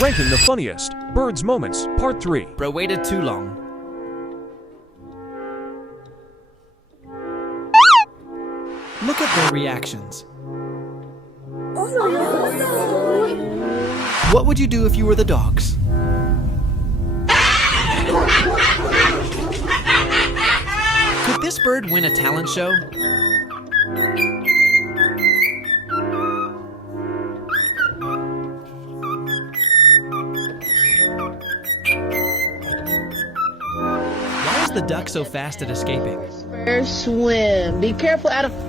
Ranking the funniest birds moments, part 3. Bro waited too long. Look at their reactions. What would you do if you were the dogs? Could this bird win a talent show? Why is the duck so fast at escaping? Swim. Be careful out of